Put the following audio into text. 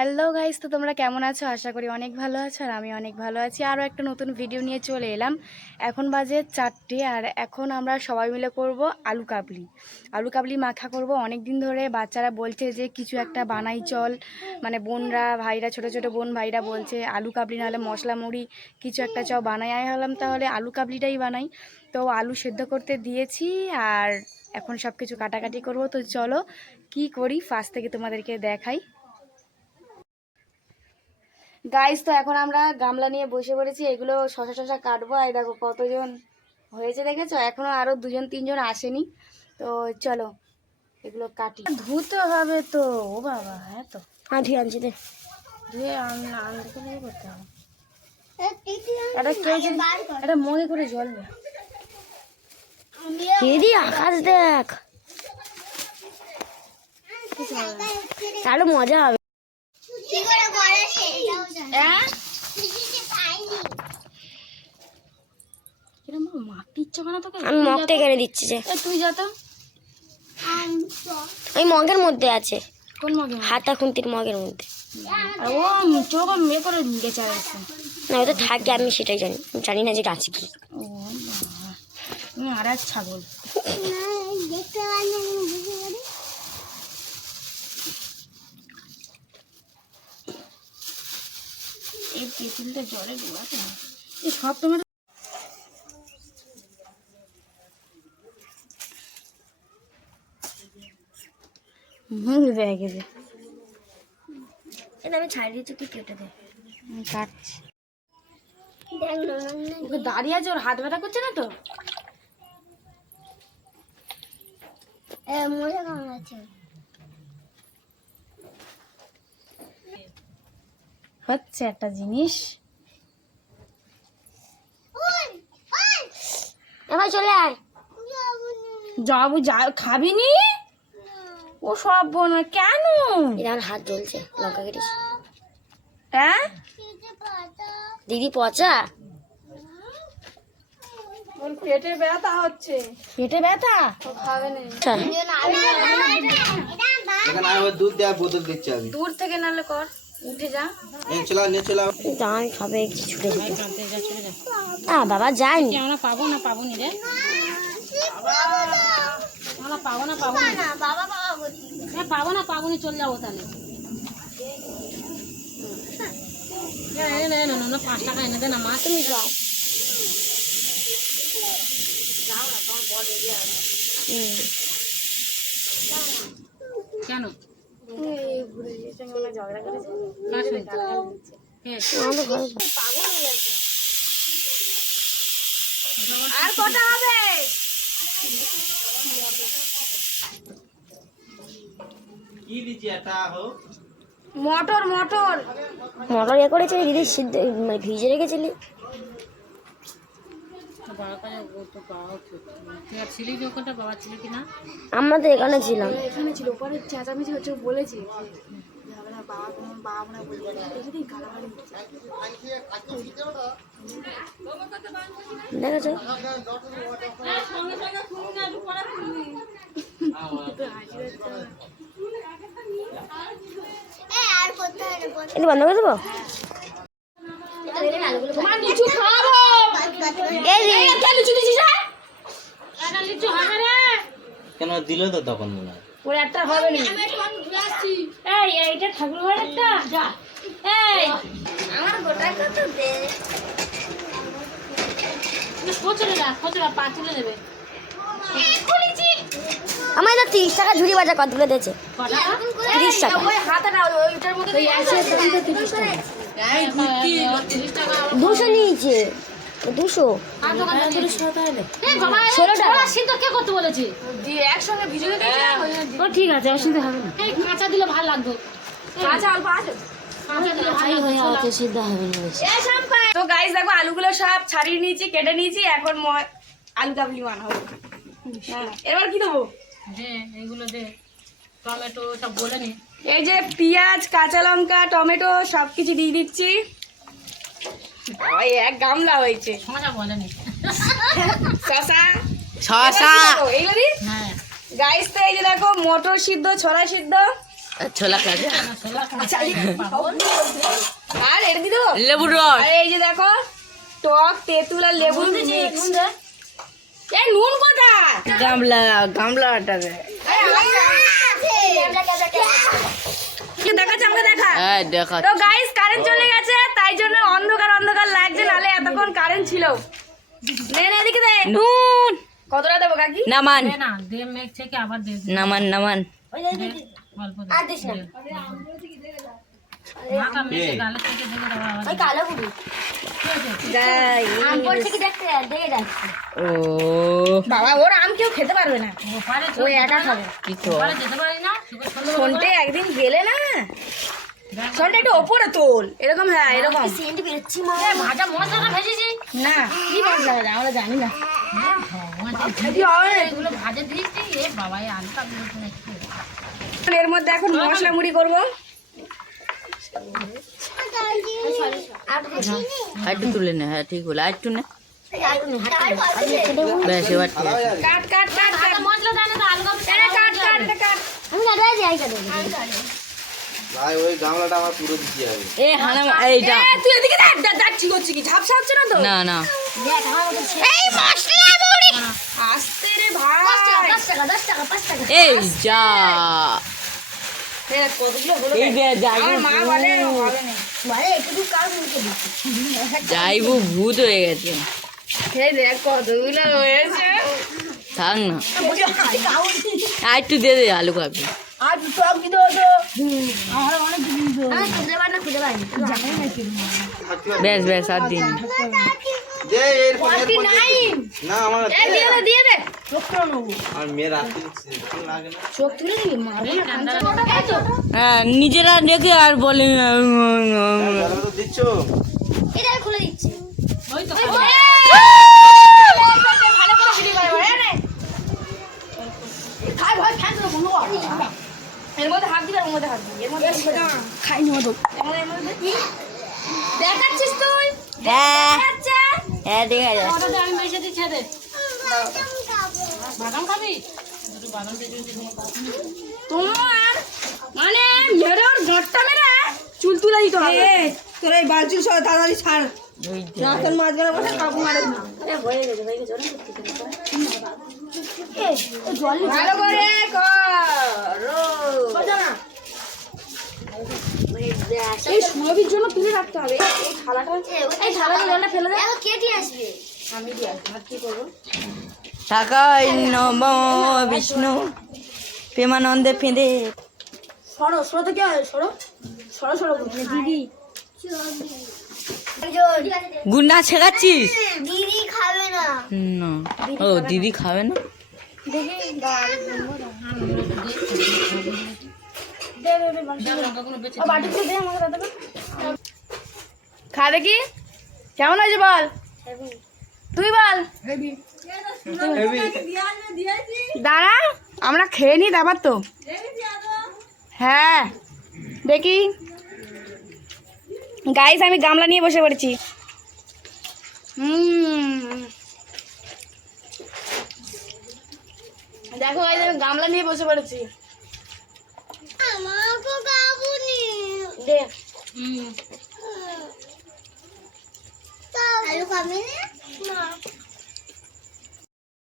Hello guys, তো তোমরা কেমন আছো? আশা করি অনেক ভালো আছো আর আমি অনেক ভালো আছি। আরও একটা নতুন ভিডিও নিয়ে চলে এলাম। এখন বাজে 4টে আর এখন আমরা সবাই মিলে করব আলু কাবলি। আলু কাবলি মাখা করব। অনেক দিন ধরে বাচ্চারা বলছে যে কিছু একটা বানাই চল, মানে বোনরা ভাইরা ছোট ছোট বোন ভাইরা বলছে আলু কাবলি নাহলে মশলা মুড়ি কিছু একটা চ বানাই। আমি হলাম তাহলে আলু কাবলিটাই বানাই। তো আলু সেদ্ধ করতে দিয়েছি আর এখন সব কিছু কাটাকাটি করব। তো চলো কি করি ফার্স্ট থেকে তোমাদেরকে দেখাই। গাইস, তো এখন আমরা গামলা নিয়ে বসে পড়েছি। এগুলো শশা শশা কাটবো। আর দেখো কতজন হয়েছে দেখেছো, এখনো আরো 2-3জন আসেনি। তো চলো এগুলো কাটি। ধুতে হবে তো। ও বাবা, হ্যাঁ তো ধুয়ে আনছি, দে ধুয়ে আনতে করতে হবে। এটা মনে করে জল নে। আকাশ দেখ, তাহলে মজা হবে। আমি মগটা কেড়ে দিচ্ছি যে তুই যা তো। ওই মগের মধ্যে আছে। কোন মগে? হাতা খুন্তির মগের মধ্যে। ও চোখ মেয়ে করে গেছে না, ওটা থাকে, আমি সেটাই জানি। জানি না যে গাছ কি। ও তুমি আর এক ছাগল। এই তেঁতুলটা জলে ডোবাতে না, এই সব টমেটো গেছে। এটা আমি ছাড়িয়ে দিচ্ছি, তুই কেটে দে। কাটছি। দাঁড়িয়ে আছে, ওর হাত ব্যথা করছে না তো? হচ্ছে একটা জিনিস। এবার চলে আয়। যাবো, যা খাবি নি? ও সব বোন কেন? আমার হাত জ্বলছে, লঙ্কা কেটেছি। হ্যাঁ দিদি, পচা পেটে ব্যথা হচ্ছে। পেটে ব্যথা খাবে না। দুধ দেওয়া বোতল দিচ্ছে, আমি দূর থেকে নালে কর। উঠে যা, দাঁড় খাবে ছুটে ছুটে। বাবা যায়নি, আমরা পাবো না, পাবো নি রে, আমরা পাবো না, পাবো না, পাবো না, পাবো নি, চলে যাবো তাহলে। 5 টাকা এনে দেন আমার। তুমি যাও। কেন ঝগড়া করেছে? আর কটা হবে? মটর মটর মটর ইয়ে করেছে দিদি, সিদ্ধ ভিজে রেখেছিলি। আমাদের এখানে ছিলাম, এখানে ছিল। পরে চেঁচামেচি হচ্ছে, বলেছে দেখেছো। এটা বন্ধ করে দেবো। কেন দিল তো তখন মনে হয় ওর একটা হবে না। এই এইটা ঠাকুর ঘর একটা যা। এই আমার গোটা কত দে। খোঁচরা পা তুলে দেবে। আমার এটা 30 টাকা ঝুড়ি বাজার কত তুলে দিয়েছে? 30 টাকা। ওই হাতাটা ওইটার মধ্যে আছে 30 টাকা। 200 নিয়েছে, 200। আর দোকান থেকে 16 টাকা। এই বাবা, 16 টাকা সিদ্ধ কে করতে বলেছে? দিয়ে একসঙ্গে ভিজিয়ে দিয়েছে। ও ঠিক আছে, অসুবিধা হবে না। এই কাঁচা দিলে ভালো লাগবে। কাঁচা অল্প আছে, কাঁচা দিলে ভালো হয়ে আছে, সিদ্ধ হবে না বেশি। তো গাইস দেখো, আলুগুলো সব ছাড়িয়ে নিয়েছি, কেটে নিয়েছি। এখন আলু কাবলি বানাবো। এবার কি দেবো? এইগুলো দে, টমেটো সব বলে নি। এই যে পেঁয়াজ, কাঁচা লঙ্কা, টমেটো সবকিছু দিয়ে দিচ্ছি। ওই এক গামলা হয়েছে। শশা বলে নি, শশা শশা এইগুলো দি। হ্যাঁ গাইস, তো এই যে দেখো মটর সিদ্ধ, ছোলা সিদ্ধ, ছোলা কাঁচা আর এটা দিয়ে দেবো লেবুর রস আর এই যে দেখো টক তেঁতুল আর লেবু মিক্স এই নুন কোথায় গামলাটারে দেখাচ্ছে আমাকে দেখা হ্যাঁ দেখা তো গাইস কারেন্ট চলে গেছে তাই জন্য অন্ধকার অন্ধকার লাগছে নালে এতক্ষণ কারেন্ট ছিল নে নে এদিকে দে নুন কতটা দেবো কাকি নামান না দে মেঘ থেকে আবার দে নামান নামান অল্প দে আর দিস না মাথা মেঘে গালে থেকে দেবে আবার ওই কালো বুড়ি আম পড়ছে কি দেখতে দেখে যাচ্ছে ও বাবা ওর আম কেউ খেতে পারবে না ওপারে ও একা খাবে কি তো ওপারে যেতে পারি না ফোনটা একদিন গেলে না ফোনটা একটু ওপরে তোল এরকম হ্যাঁ এরকম ভাজা মশলাটা ভেজেছি না কি মশলা আছে আমরা জানি না এগুলো ভাজে দিয়েছি এ বাবা এই আলুটা এর মধ্যে এখন মশলা মুড়ি করবো আর একটু তুলে নে হ্যাঁ ঠিক হলো আর একটু নে ব্যাস এবার ঠিক আছে কাট কাট কাট কাট মশলা দাও না তো আলু কাট কাট কাট আমি কাটা যাই কাটা ভাই ওই গামলাটা আমার পুরো দিতে হবে। এ হানা এইটা তুই এদিকে দেখ দেখ দেখ ঠিক হচ্ছে কি ঝাপসা হচ্ছে না তো না না এই মশলা মুড়ি আস্তে রে ভাই 10 টাকা 5 টাকা এই যা দেখ কতগুলো হলো এই দে আমার মা বলে হবে না মানে একটু কার মুখে দিচ্ছি যাইবু ভূত হয়ে গেছে এই দেখ কতগুলো হয়েছে থাক না আর একটু দে দে আলু কাবি আর টক দিতে হতো আমি খুঁজে পাই না খুঁজে পাই ব্যাস ব্যাস আর দিন যে এরপর না আমার এই দিয়ে দে আর মেয়ের রাখতে দিচ্ছে লাগে না চোখ তুলে দিবি মারবি না হ্যাঁ নিজেরা দেখে আর বলে তাহলে তো দিচ্ছ এটা খুলে দিচ্ছি ওই তো ভালো করে ভিডিও করে বলে রে খাই ভয় খাই তো বলবো এর মধ্যে হাত দিবে এর মধ্যে হাত দিবি এর মধ্যে খাই নি মতো এর মধ্যে দেখাচ্ছিস তুই হ্যাঁ আচ্ছা হ্যাঁ ঠিক আছে ওটাতে আমি বেশি দিচ্ছি দে বাদাম খাবি একটু বাদাম দিয়ে দিবি তোমার মানে মেরে ওর গাঁটটা মেরে চুল তুলে দিতে হবে তোর এই বালচুল সব তাড়াতাড়ি ছাড় রাতের মাঝখানে বসে কাকু মারে না হয়ে গেছে ভালো করে করো এই সুরভির জন্য তুলে রাখতে হবে এই থালাটা এই থালাটা জলটা ফেলে দে কেটে আসবে আমি দিয়ে আসবো আর কি করবো থাকাই নম বিষ্ণু প্রেমানন্দে ফেঁদে সরো সরো তো কি হয় সরো সরো সরো দিদি গুন্ডা শেখাচ্ছিস দিদি খাবে না না ও দিদি খাবে না দেখি বাটিতে দে আমাকে দাদা খা দেখি কেমন হয়েছে বল তুই বল দাঁড়া আমরা খেয়ে নি তারপর তো হ্যাঁ দেখি গাইস আমি গামলা নিয়ে বসে পড়েছি দেখো গাইস আমি গামলা নিয়ে বসে পড়েছি আমাকে খাবুনি দে আলু খাবি না